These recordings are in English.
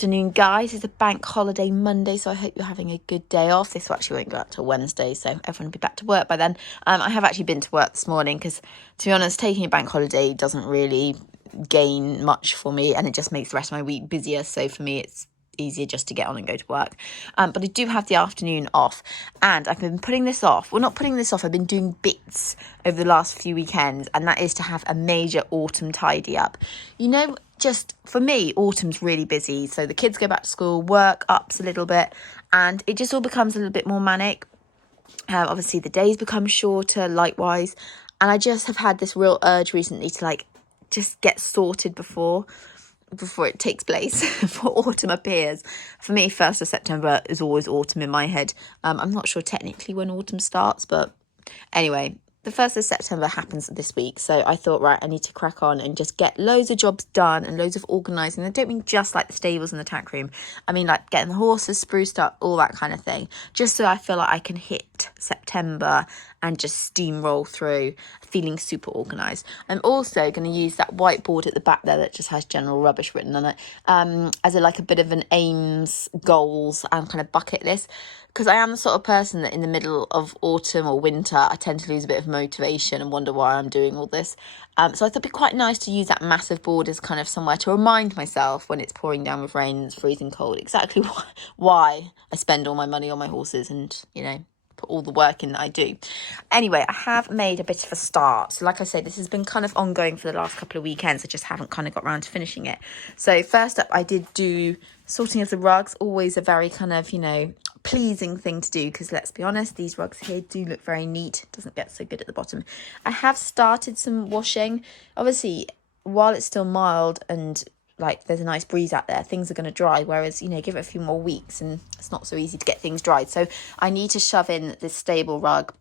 afternoon, guys. It's a bank holiday Monday, so I hope you're having a good day off. This actually won't go out till Wednesday, so everyone will be back to work by then. I have actually been to work this morning because, to be honest, taking a bank holiday doesn't really gain much for me, and it just makes the rest of my week busier. So for me, it's easier just to get on and go to work. But I do have the afternoon off, and I've been putting this off. Well, not putting this off, I've been doing bits over the last few weekends, and that is to have a major autumn tidy up. You know, just for me, autumn's really busy. So the kids go back to school, work ups a little bit, and it just all becomes a little bit more manic. Obviously, the days become shorter, likewise. And I just have had this real urge recently to just get sorted before it takes place, before autumn appears. For me, 1st of September is always autumn in my head. I'm not sure technically when autumn starts, but anyway, the 1st of September happens this week. So I thought, right, I need to crack on and just get loads of jobs done and loads of organising. I don't mean just like the stables and the tack room. I mean like getting the horses spruced up, all that kind of thing. Just so I feel like I can hit September and just steamroll through feeling super organised. I'm also going to use that whiteboard at the back there that just has general rubbish written on it as a bit of an aims, goals and kind of bucket list. Because I am the sort of person that in the middle of autumn or winter, I tend to lose a bit of motivation and wonder why I'm doing all this. So I thought it'd be quite nice to use that massive board as kind of somewhere to remind myself when it's pouring down with rain and it's freezing cold, exactly why I spend all my money on my horses and, put all the work in that I do. Anyway, I have made a bit of a start. So like I say, this has been kind of ongoing for the last couple of weekends. I just haven't kind of got around to finishing it. So first up, I did do sorting of the rugs. Always a very kind of, pleasing thing to do, because let's be honest, these rugs here do look very neat. It doesn't get so good at the bottom. I have started some washing. Obviously, while it's still mild and there's a nice breeze out there, things are going to dry, whereas give it a few more weeks and it's not so easy to get things dried. So I need to shove in this stable rug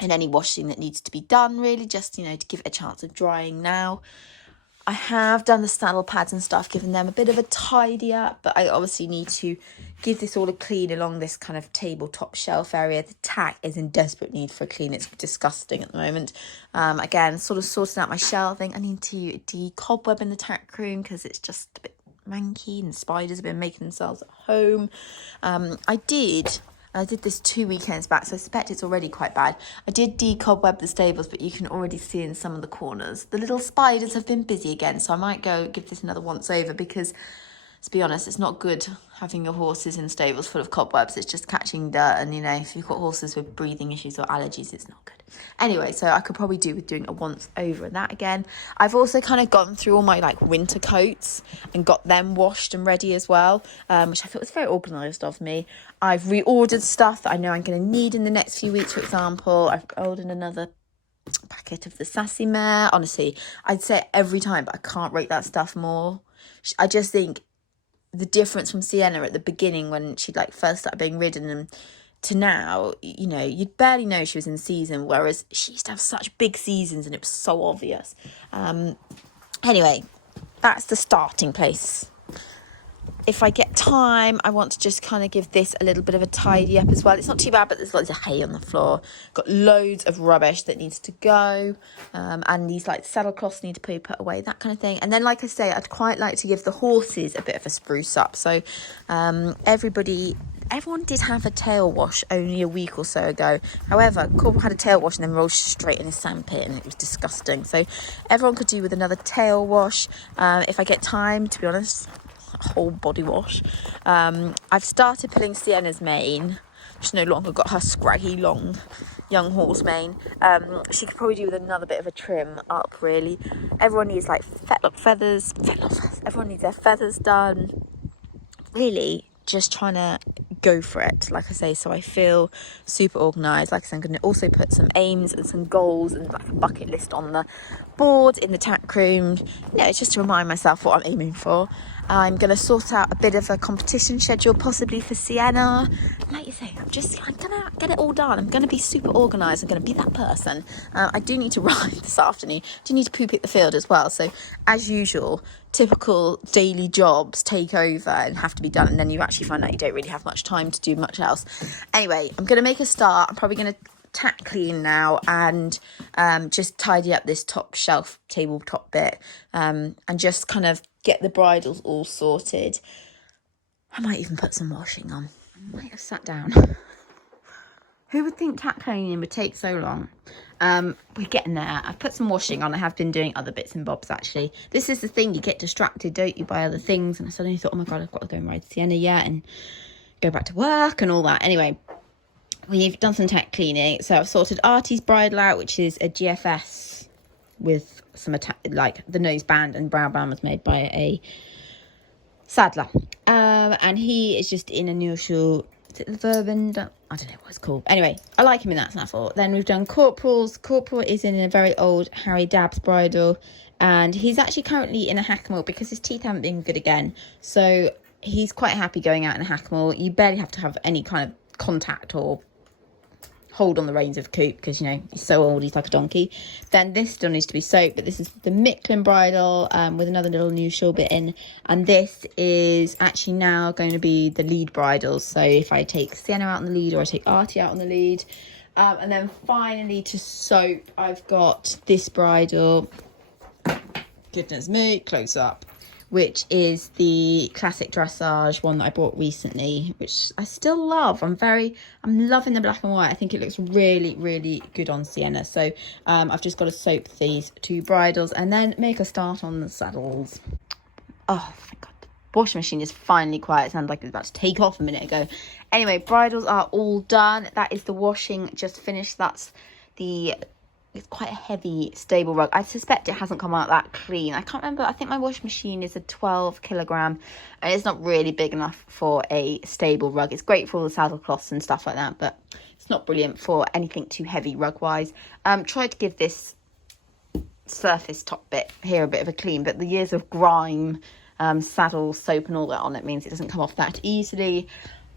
and any washing that needs to be done, really, just to give it a chance of drying now. I have done the saddle pads and stuff, given them a bit of a tidy up, but I obviously need to give this all a clean along this kind of tabletop shelf area. The tack is in desperate need for a clean. It's disgusting at the moment. Again, sort of sorting out my shelving. I need to de-cobweb in the tack room because it's just a bit manky and spiders have been making themselves at home. I did this 2 weekends back, so I suspect it's already quite bad. I did de-cobweb the stables, but you can already see in some of the corners. The little spiders have been busy again, so I might go give this another once over because, to be honest, it's not good having your horses in stables full of cobwebs. It's just catching dirt, and if you've got horses with breathing issues or allergies, it's not good. Anyway, so I could probably do with doing a once over of that again. I've also kind of gone through all my winter coats and got them washed and ready as well, which I thought was very organised of me. I've reordered stuff that I know I'm going to need in the next few weeks. For example, I've ordered another packet of the Sassy Mare. Honestly, I'd say it every time, but I can't rate that stuff more. I just think the difference from Sienna at the beginning when she first started being ridden and to now, you'd barely know she was in season, whereas she used to have such big seasons and it was so obvious. Anyway, that's the starting place. If I get time, I want to just kind of give this a little bit of a tidy up as well. It's not too bad, but there's lots of hay on the floor. Got loads of rubbish that needs to go. And these saddle cloths need to be put away, that kind of thing. And then, like I say, I'd quite like to give the horses a bit of a spruce up. So everyone did have a tail wash only a week or so ago. However, Corbin had a tail wash and then rolled straight in his sandpit and it was disgusting. So everyone could do with another tail wash. If I get time, to be honest, a whole body wash. I've started pulling Sienna's mane. She's no longer got her scraggy long young horse mane. She could probably do with another bit of a trim up, really. Everyone needs fetlock feathers. Everyone needs their feathers done. Really just trying to go for it, like I say, so I feel super organised. Like I said, I'm going to also put some aims and some goals and a bucket list on the board in the tack room. It's just to remind myself what I'm aiming for. I'm going to sort out a bit of a competition schedule, possibly for Sienna. Like you say, I'm going to get it all done. I'm going to be super organised. I'm going to be that person. I do need to ride this afternoon. I do need to poo-pit the field as well. So, as usual, typical daily jobs take over and have to be done. And then you actually find out you don't really have much time to do much else. Anyway, I'm going to make a start. I'm probably going to tack clean now and just tidy up this top shelf tabletop bit and just kind of get the bridles all sorted. I might even put some washing on. I might have sat down. Who would think tack cleaning would take so long? We're getting there. I've put some washing on. I have been doing other bits and bobs, actually. This is the thing. You get distracted, don't you, by other things. And I suddenly thought, oh, my God, I've got to go and ride Sienna yet and go back to work and all that. Anyway, we've done some tack cleaning. So I've sorted Artie's bridle out, which is a GFS with some, like, the nose band and brow band was made by a saddler. And he is just in a neutral... Is it the Verban? I don't know what it's called. Anyway, I like him in that snaffle. Then we've done Corporals. Corporal is in a very old Harry Dabbs bridle. And he's actually currently in a Hackamore because his teeth haven't been good again. So he's quite happy going out in a Hackamore. You barely have to have any kind of contact or hold on the reins of Coop because, you know, he's so old, he's like a donkey. Then this still needs to be soaked, but this is the Micklin bridle with another little new shawl bit in. And this is actually now going to be the lead bridle. So if I take Sienna out on the lead or I take Artie out on the lead. And then finally to soap, I've got this bridle. Goodness me, close up. Which is the classic dressage one that I bought recently, which I still love. I'm loving the black and white. I think it looks really, really good on Sienna. So I've just got to soap these two bridles and then make a start on the saddles. Oh, thank God. The washing machine is finally quiet. It sounded like it was about to take off a minute ago. Anyway, bridles are all done. That is the washing just finished. That's it's quite a heavy stable rug. I suspect it hasn't come out that clean. I can't remember. I think my washing machine is a 12 kilogram and it's not really big enough for a stable rug. It's great for all the saddle cloths and stuff like that, but it's not brilliant for anything too heavy rug wise. Tried to give this surface top bit here a bit of a clean, but the years of grime, saddle soap and all that on it means it doesn't come off that easily.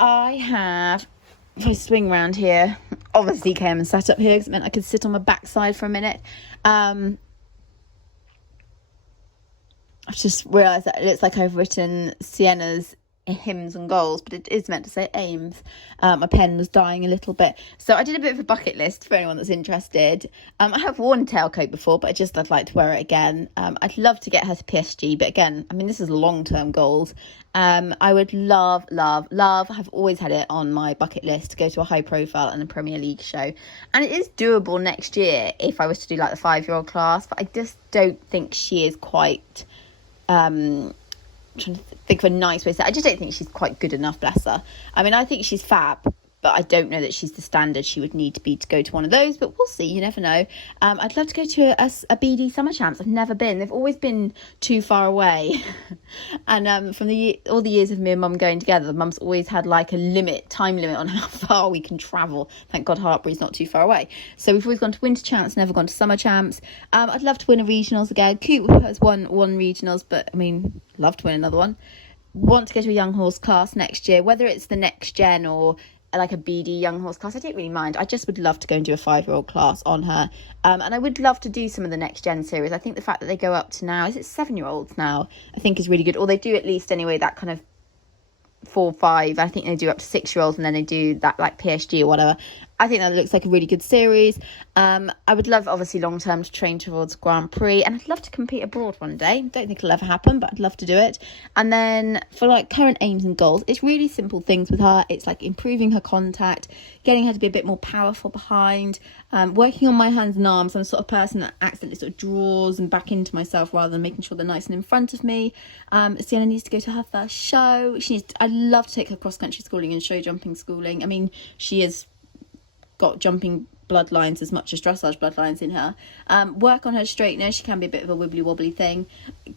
If I swing around here, obviously came and sat up here because it meant I could sit on my backside for a minute. I've just realised that it looks like I've written Sienna's hymns and goals, but it is meant to say aims. My pen was dying a little bit. So I did a bit of a bucket list for anyone that's interested. I have worn a tailcoat before, but I'd like to wear it again. I'd love to get her to PSG, but again, I mean, this is long-term goals. I would love, I've always had it on my bucket list to go to a high profile and a Premier League show. And it is doable next year if I was to do like the 5-year-old class, but I just don't think she is quite... trying to think of a nice way to say it. I just don't think she's quite good enough, bless her. I mean, I think she's fab, but I don't know that she's the standard she would need to be to go to one of those, but we'll see, you never know. I'd love to go to a BD Summer Champs. I've never been. They've always been too far away. And from all the years of me and Mum going together, Mum's always had like a time limit on how far we can travel. Thank God Hartbury's not too far away. So we've always gone to Winter Champs, never gone to Summer Champs. I'd love to win a regionals again. Coop has won regionals, but I mean, love to win another one. Want to go to a young horse class next year, whether it's the next gen or like a BD young horse class. I don't really mind. I just would love to go and do a 5-year-old class on her. And I would love to do some of the next gen series. I think the fact that they go up to now, is it 7-year-olds now? I think is really good. Or they do at least anyway, that kind of 4, 5. I think they do up to 6-year-olds and then they do that like PSG or whatever. I think that looks like a really good series. I would love, obviously, long term to train towards Grand Prix, and I'd love to compete abroad one day. Don't think it'll ever happen, but I'd love to do it. And then for like current aims and goals, it's really simple things with her. It's like improving her contact, getting her to be a bit more powerful behind, working on my hands and arms. I'm the sort of person that accidentally sort of draws and back into myself rather than making sure they're nice and in front of me. Sienna needs to go to her first show. I'd love to take her cross country schooling and show jumping schooling. I mean, she is got jumping bloodlines as much as dressage bloodlines in her. Work on her straightener. She can be a bit of a wibbly wobbly thing.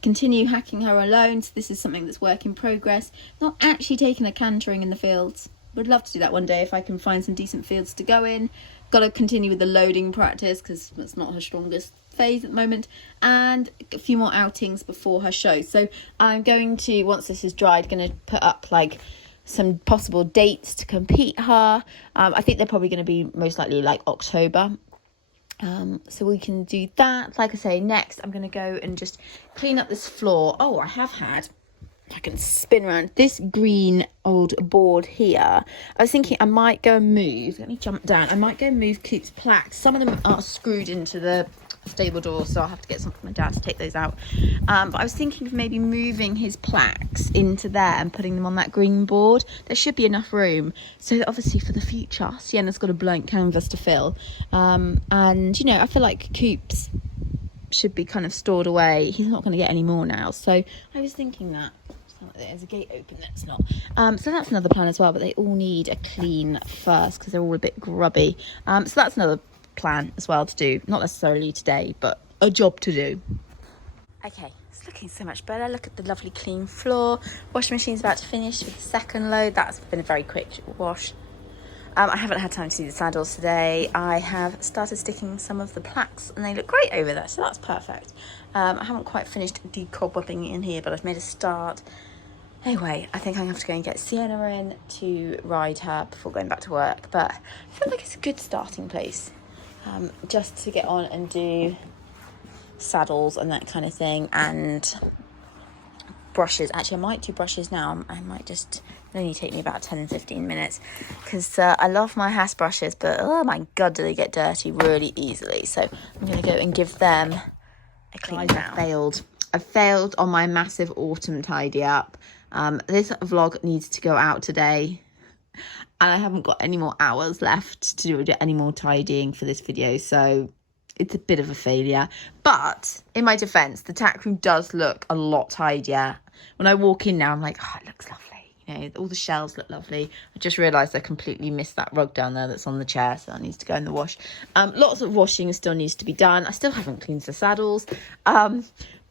Continue hacking her alone. So this is something that's work in progress. Not actually taking a cantering in the fields. Would love to do that one day if I can find some decent fields to go in. Got to continue with the loading practice because that's not her strongest phase at the moment, and a few more outings before her show. So I'm going to, once this is dried, going to put up like some possible dates to compete her. I think they're probably going to be most likely like October. So we can do that. Like I say, next I'm going to go and just clean up this floor. Oh, I can spin around this green old board here. I was thinking I might go and move. Let me jump down. I might go and move Coop's plaques. Some of them are screwed into the stable door, so I'll have to get some from my dad to take those out. But I was thinking of maybe moving his plaques into there and putting them on that green board. There should be enough room, so that obviously for the future Sienna's got a blank canvas to fill. And you know, I feel like Coop's should be kind of stored away. He's not going to get any more now, so I was thinking that there's a gate open. That's not. So that's another plan as well, but they all need a clean first because they're all a bit grubby. So that's another plan as well to do, not necessarily today, but a job to do. Okay, it's looking so much better. Look at the lovely clean floor. Washing machine's about to finish with the second load. That's been a very quick wash. I haven't had time to do the saddles today. I have started sticking some of the plaques and they look great over there, so that's perfect. I haven't quite finished decobwebbing in here, but I've made a start. Anyway, I think I'm going to have to go and get Sienna in to ride her before going back to work, but I feel like it's a good starting place, just to get on and do saddles and that kind of thing, and brushes. Actually, I might do brushes now. I might just, it'll only take me about 10-15 minutes because I love my Haas brushes, but oh my god, do they get dirty really easily. So I'm going to go and give them a clean now. I failed on my massive autumn tidy up. This vlog needs to go out today, and I haven't got any more hours left to do any more tidying for this video, so it's a bit of a failure. But in my defense, the Tackroom does look a lot tidier. When I walk in now, I'm like, oh, it looks lovely. You know, all the shelves look lovely. I just realised I completely missed that rug down there that's on the chair, so that needs to go in the wash. Lots of washing still needs to be done. I still haven't cleaned the saddles.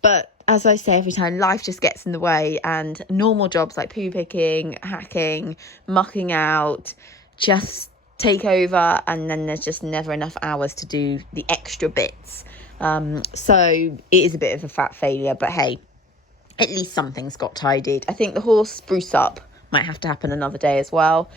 But as I say every time, life just gets in the way, and normal jobs like poo picking, hacking, mucking out just take over, and then there's just never enough hours to do the extra bits. So it is a bit of a fat failure, but hey, at least something's got tidied. I think the horse spruce up might have to happen another day as well.